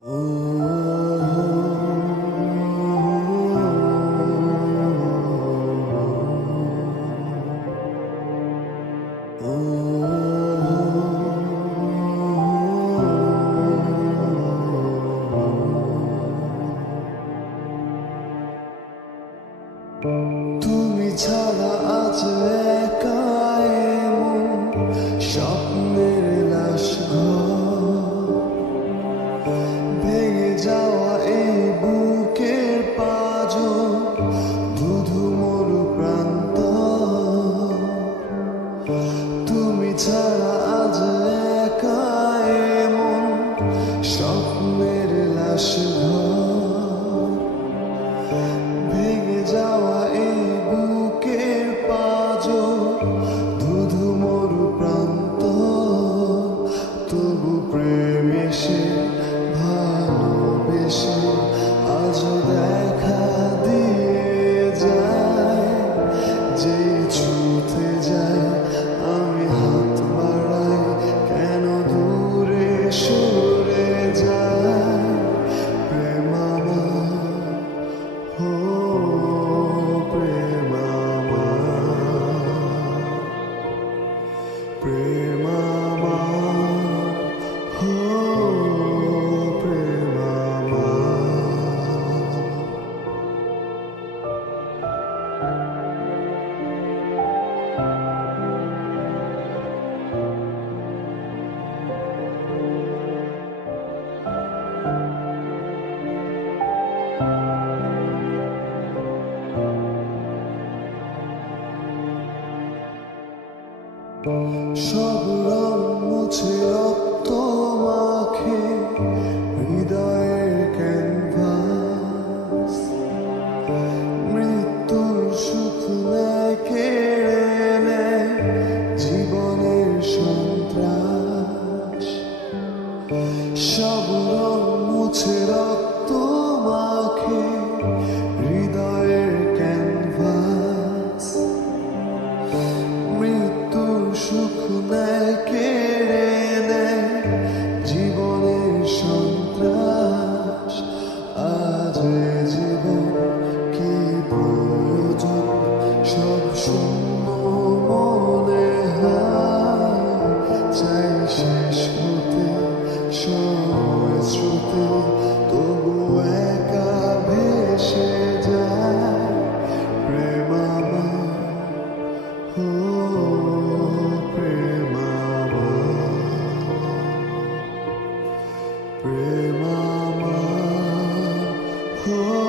তুমি ছাড়া আজ একা এমন স্বপ্নের লাশ ভেঙে যাওয়া এই বুকের পাঁজর ধুধু মরু প্রান্ত। তুমি ছাড়া আজ একা এমন স্বপ্নের লাশ ভেঙে যাওয়া এই বুকের পাঁজর ধুধু মরু প্রান্ত। তবু প্রেম এসে ভালোবেসে আজও দেখা দিয়ে যায়। যেই ছুঁতে যায় আমি হাত বাড়াই, কেন দূরে সরে যায় প্রেম আমার। ও প্রেম আমার, প্রেম আমার, ও প্রেম আমার। সব রং মুছে রক্ত মাখে হৃদয়ের ক্যানভাস। মৃত্যুর সুখ নেয় কেড়ে নেয় জীবনের সন্ত্রাস। সব রং মুছে রক্ত মাখে হৃদয়ের ক্যানভাস। মৃত্যুর সুখ নেয় কেড়ে নেয় জীবনের সন্ত্রাস। আজ জীবন কি প্রয়োজন সব শূন্য মনে হয়। চাই শেষ হতে সময় স্রোতে, তবু একা ভেসে যায় প্রেম আমার। ও প্রেম আমার, প্রেম আমার, ও